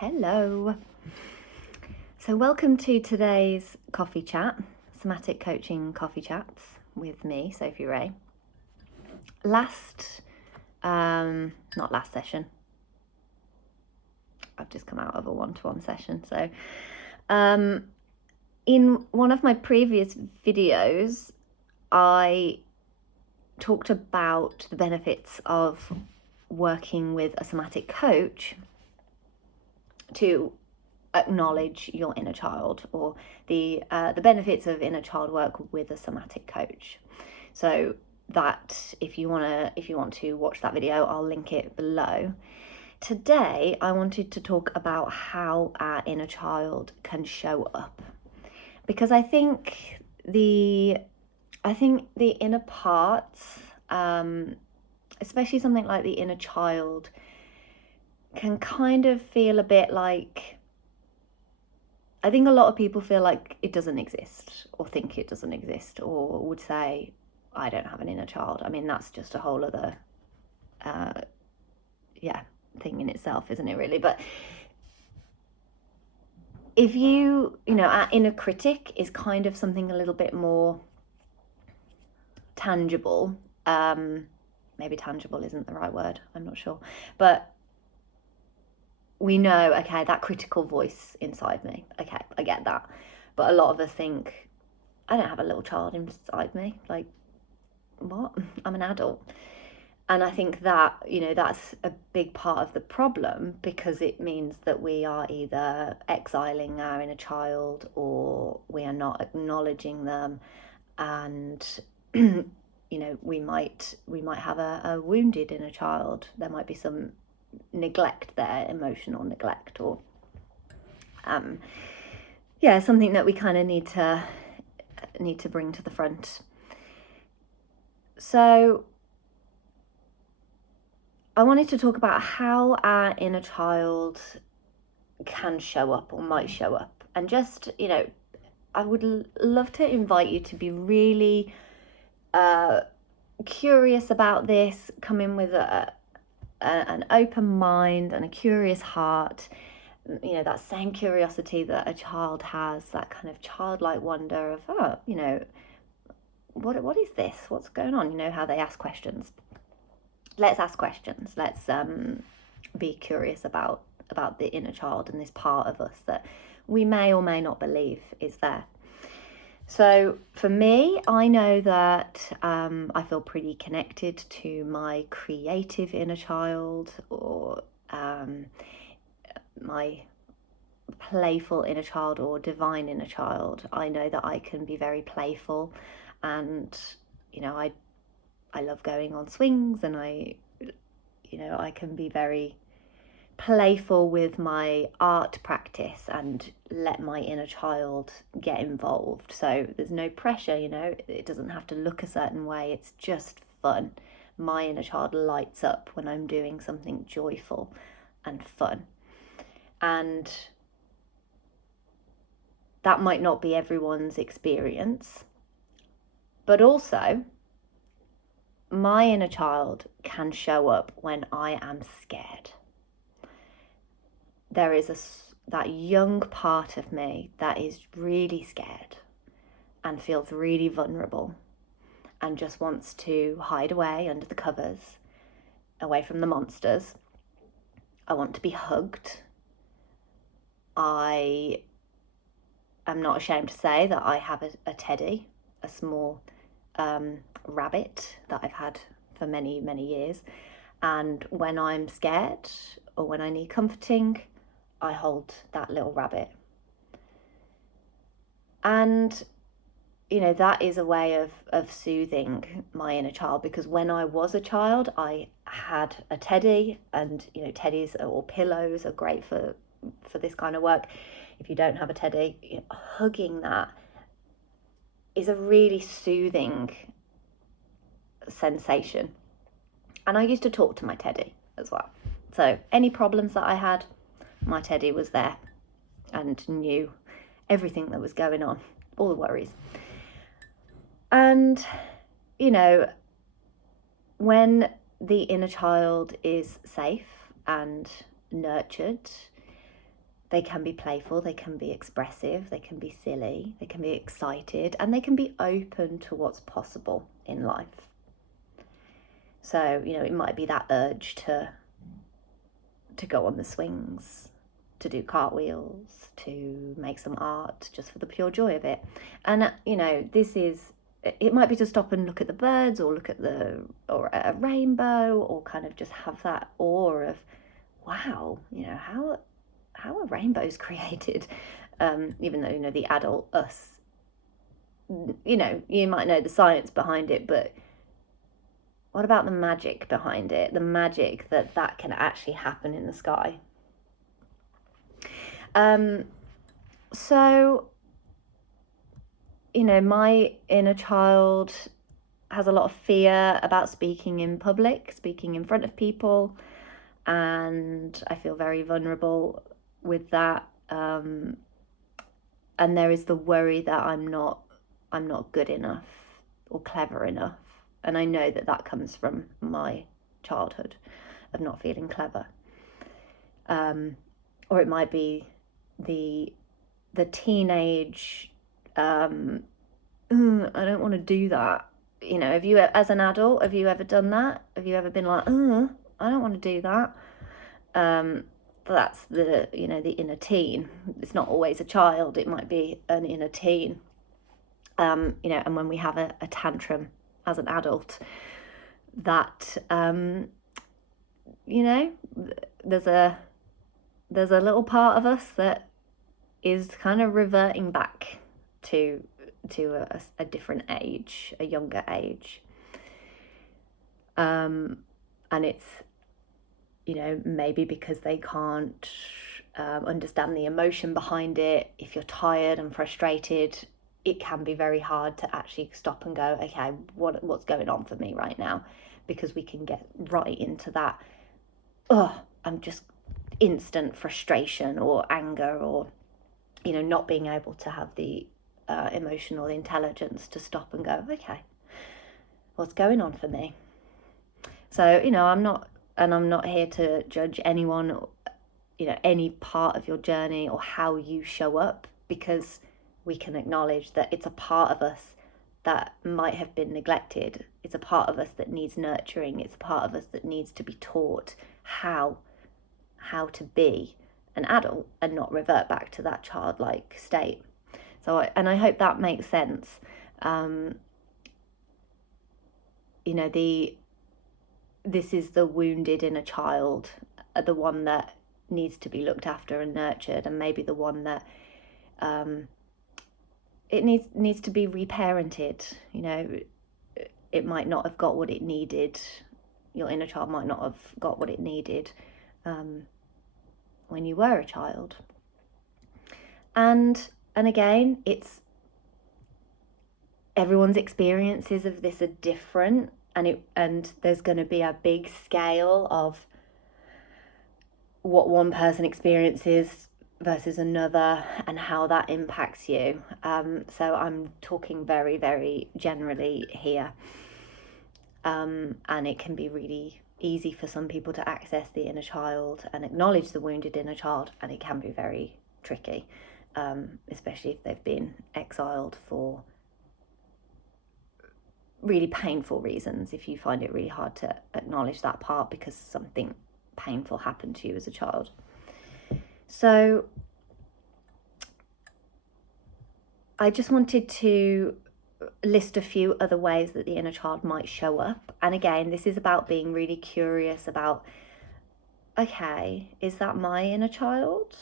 Hello. So welcome to today's coffee chat, Somatic Coaching Coffee Chats with me, Sophie Ray. Not last session. I've just come out of a one-to-one session. So in one of my previous videos, I talked about the benefits of working with a somatic coach to acknowledge your inner child, or the benefits of inner child work with a somatic coach. So that if you want to watch that video, I'll link it below. Today I wanted to talk about how our inner child can show up, because I think the inner parts, especially something like the inner child, can kind of feel a bit like, I think a lot of people feel like it doesn't exist, or think it doesn't exist, or would say, I don't have an inner child. I mean, that's just a whole other thing in itself, isn't it, really? But if our inner critic is kind of something a little bit more tangible. Maybe tangible isn't the right word, I'm not sure. But we know, okay, that critical voice inside me, okay, I get that. But a lot of us think, I don't have a little child inside me. Like, what? I'm an adult. And I think that, that's a big part of the problem, because it means that we are either exiling our inner child, or we are not acknowledging them. And, we might have a wounded inner child. There might be some neglect there, emotional neglect, or something that we kind of need to bring to the front. So I wanted to talk about how our inner child can show up, or might show up. And just, I would love to invite you to be really curious about this. Come in with an open mind and a curious heart. That same curiosity that a child has, that kind of childlike wonder of, what is this? What's going on? How they ask questions. Let's ask questions. Let's be curious about the inner child and this part of us that we may or may not believe is there. So for me, I know that I feel pretty connected to my creative inner child, or my playful inner child, or divine inner child. I know that I can be very playful, and I love going on swings, and I can be very playful with my art practice and let my inner child get involved. So there's no pressure, it doesn't have to look a certain way. It's just fun. My inner child lights up when I'm doing something joyful and fun. And that might not be everyone's experience, but also my inner child can show up when I am scared. There is that young part of me that is really scared and feels really vulnerable, and just wants to hide away under the covers, away from the monsters. I want to be hugged. I am not ashamed to say that I have a teddy, a small rabbit that I've had for many, many years. And when I'm scared, or when I need comforting, I hold that little rabbit. And that is a way of soothing my inner child, because when I was a child, I had a teddy, and teddies or pillows are great for this kind of work. If you don't have a teddy, hugging that is a really soothing sensation. And I used to talk to my teddy as well. So any problems that I had, my teddy was there and knew everything that was going on, all the worries. And when the inner child is safe and nurtured, They can be playful, they can be expressive, they can be silly, they can be excited, and they can be open to what's possible in life. So, it might be that urge to go on the swings, to do cartwheels, to make some art just for the pure joy of it. And, it might be to stop and look at the birds, or look at or a rainbow, or kind of just have that awe of, wow, how are rainbows created? Even though, the adult us, you might know the science behind it, but what about the magic behind it? The magic that can actually happen in the sky. So, my inner child has a lot of fear about speaking in public, speaking in front of people, and I feel very vulnerable with that. And there is the worry that I'm not good enough or clever enough. And I know that comes from my childhood of not feeling clever. Or it might be the teenage, I don't want to do that. Have you, as an adult, have you ever done that? Have you ever been like, I don't want to do that? That's the inner teen. It's not always a child. It might be an inner teen. And when we have a tantrum as an adult, that, there's a little part of us that is kind of reverting back to a different age, a younger age. And it's, maybe because they can't understand the emotion behind it. If you're tired and frustrated, it can be very hard to actually stop and go, okay, what's going on for me right now? Because we can get right into that, I'm just instant frustration or anger, or, not being able to have the emotional intelligence to stop and go, okay, what's going on for me? So, I'm not here to judge anyone, any part of your journey or how you show up, because we can acknowledge that it's a part of us that might have been neglected. It's a part of us that needs nurturing. It's a part of us that needs to be taught how to be an adult and not revert back to that childlike state. So, I hope that makes sense. This is the wounded inner child, the one that needs to be looked after and nurtured, and maybe the one that it needs to be reparented. It might not have got what it needed. Your inner child might not have got what it needed when you were a child. And again, it's everyone's experiences of this are different, and there's going to be a big scale of what one person experiences versus another and how that impacts you. So I'm talking very, very generally here. And it can be really easy for some people to access the inner child and acknowledge the wounded inner child, and it can be very tricky, especially if they've been exiled for really painful reasons. If you find it really hard to acknowledge that part because something painful happened to you as a child. So I just wanted to list a few other ways that the inner child might show up. And again, this is about being really curious about, okay, is that my inner child?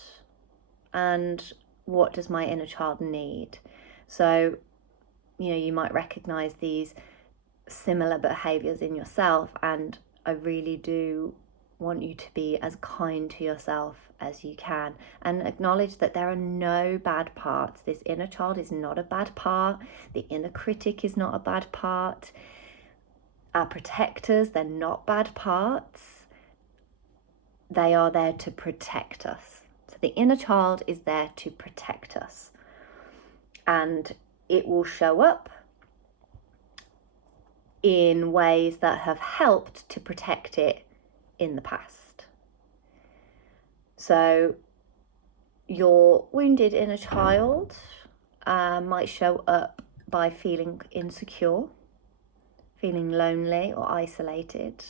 And what does my inner child need? So, you might recognize these similar behaviors in yourself, and I really do want you to be as kind to yourself as you can, and acknowledge that there are no bad parts. This inner child is not a bad part. The inner critic is not a bad part. Our protectors, they're not bad parts. They are there to protect us. So the inner child is there to protect us, and it will show up in ways that have helped to protect it in the past. So Your wounded inner child might show up by feeling insecure, feeling lonely or isolated.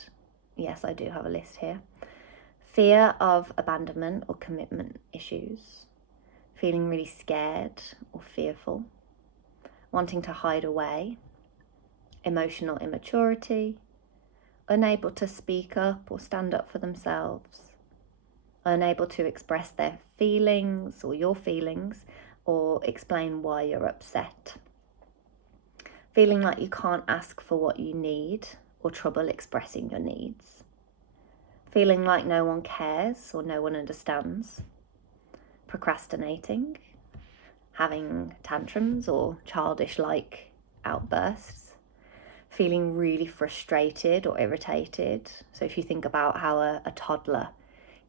Yes, I do have a list here. Fear of abandonment or commitment issues, feeling really scared or fearful, wanting to hide away, emotional immaturity, unable to speak up or stand up for themselves, unable to express their feelings or your feelings or explain why you're upset, feeling like you can't ask for what you need or trouble expressing your needs, feeling like no one cares or no one understands, procrastinating, having tantrums or childish-like outbursts, feeling really frustrated or irritated. So if you think about how a toddler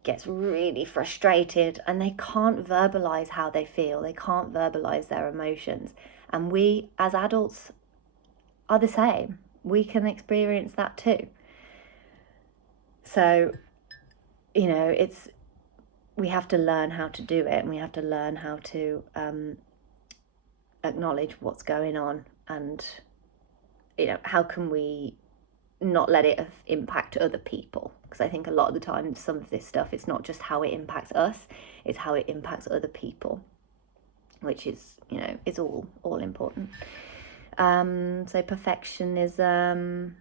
gets really frustrated and they can't verbalize how they feel, they can't verbalize their emotions. And we as adults are the same. We can experience that too. So, we have to learn how to do it, and we have to learn how to acknowledge what's going on, and how can we not let it impact other people, because I think a lot of the time some of this stuff, it's not just how it impacts us, it's how it impacts other people, which is is all important. So perfectionism,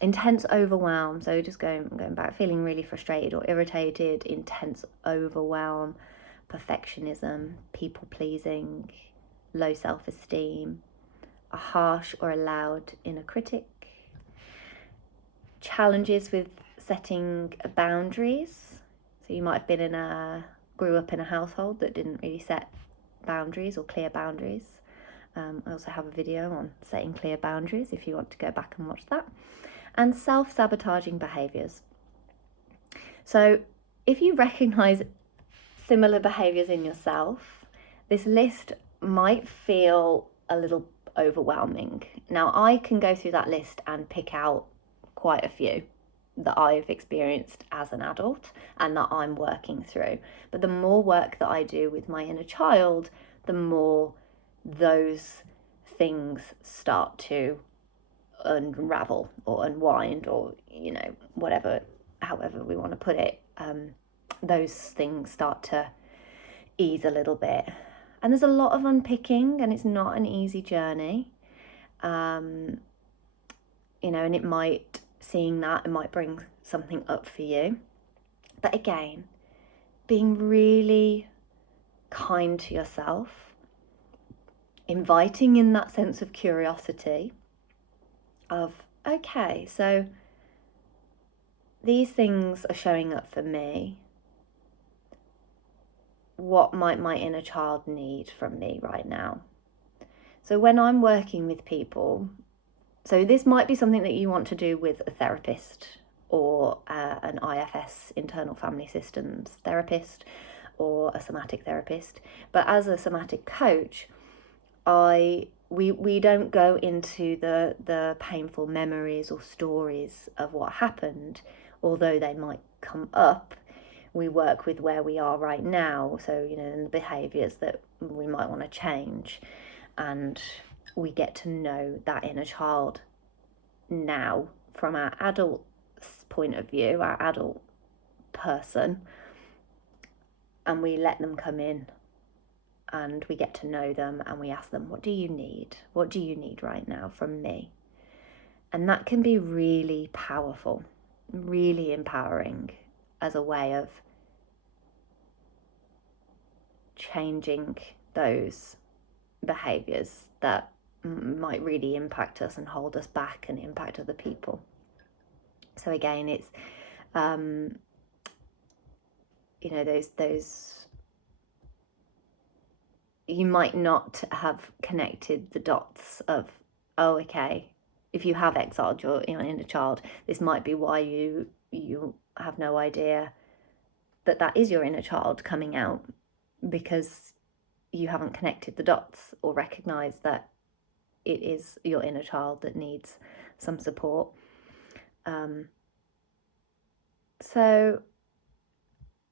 intense overwhelm, so just going back, feeling really frustrated or irritated, intense overwhelm, perfectionism, people pleasing, low self-esteem, a harsh or a loud inner critic, challenges with setting boundaries. So you might have grew up in a household that didn't really set boundaries or clear boundaries. I also have a video on setting clear boundaries if you want to go back and watch that. And self-sabotaging behaviours. So if you recognise similar behaviours in yourself, this list might feel a little overwhelming. Now, I can go through that list and pick out quite a few that I've experienced as an adult and that I'm working through. But the more work that I do with my inner child, the more those things start to unravel or unwind, or whatever, however we want to put it. Those things start to ease a little bit, and there's a lot of unpicking, and it's not an easy journey. And it might bring something up for you, but again, being really kind to yourself, inviting in that sense of curiosity of, okay, so these things are showing up for me. What might my inner child need from me right now? So when I'm working with people, so this might be something that you want to do with a therapist or an IFS, internal family systems therapist, or a somatic therapist. But as a somatic coach, we don't go into the painful memories or stories of what happened, although they might come up. We work with where we are right now, so and the behaviours that we might want to change, and we get to know that inner child now from our adult point of view, our adult person, and we let them come in and we get to know them, and we ask them, what do you need? What do you need right now from me? And that can be really powerful, really empowering as a way of changing those behaviours that might really impact us and hold us back and impact other people. So again, it's those you might not have connected the dots of, oh, okay, if you have exiled your inner child, this might be why you have no idea that is your inner child coming out, because you haven't connected the dots or recognized that it is your inner child that needs some support. So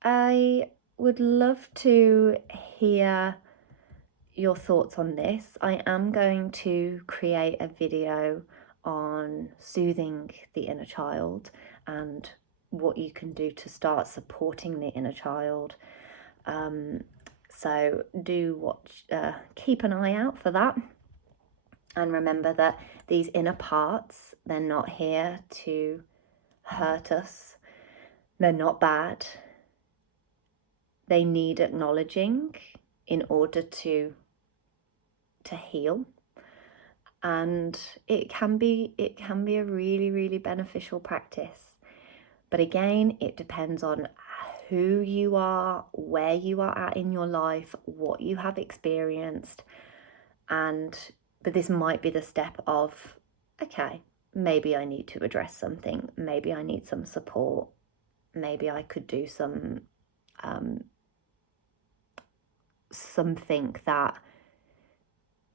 I would love to hear your thoughts on this. I am going to create a video on soothing the inner child and what you can do to start supporting the inner child. So do watch, keep an eye out for that. And remember that these inner parts, they're not here to hurt us. They're not bad. They need acknowledging in order to heal. And it can be a really, really beneficial practice. But again, it depends on who you are, where you are at in your life, what you have experienced. But this might be the step of, okay, maybe I need to address something. Maybe I need some support. Maybe I could do something that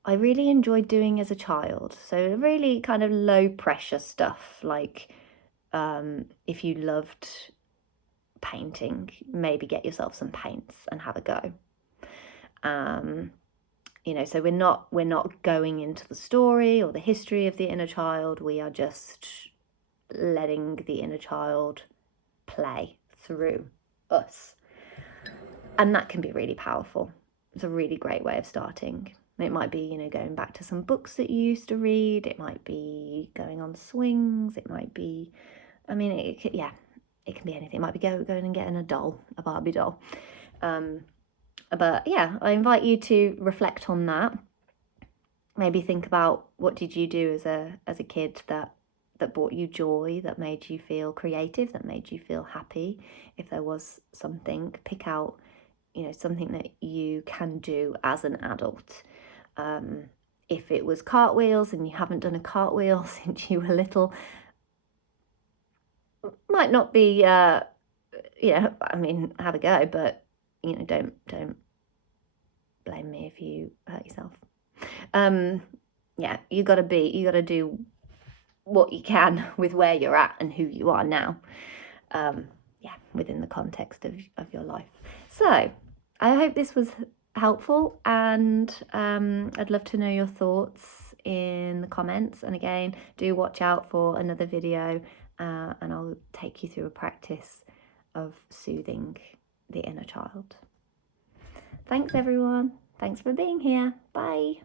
I really enjoyed doing as a child. So really kind of low pressure stuff, like if you loved painting, maybe get yourself some paints and have a go. So we're not going into the story or the history of the inner child. We are just letting the inner child play through us. And that can be really powerful. It's a really great way of starting. It might be, going back to some books that you used to read. It might be going on swings. It might be, it can be anything. It might be going and getting a Barbie doll. But yeah, I invite you to reflect on that. Maybe think about, what did you do as a kid that brought you joy, that made you feel creative, that made you feel happy. If there was something, pick out, something that you can do as an adult. If it was cartwheels and you haven't done a cartwheel since you were little, might not be, have a go, but, don't blame me if you hurt yourself. You got to do what you can with where you're at and who you are now, within the context of your life. So I hope this was helpful, and I'd love to know your thoughts in the comments. And again, do watch out for another video, and I'll take you through a practice of soothing the inner child. Thanks everyone. Thanks for being here. Bye.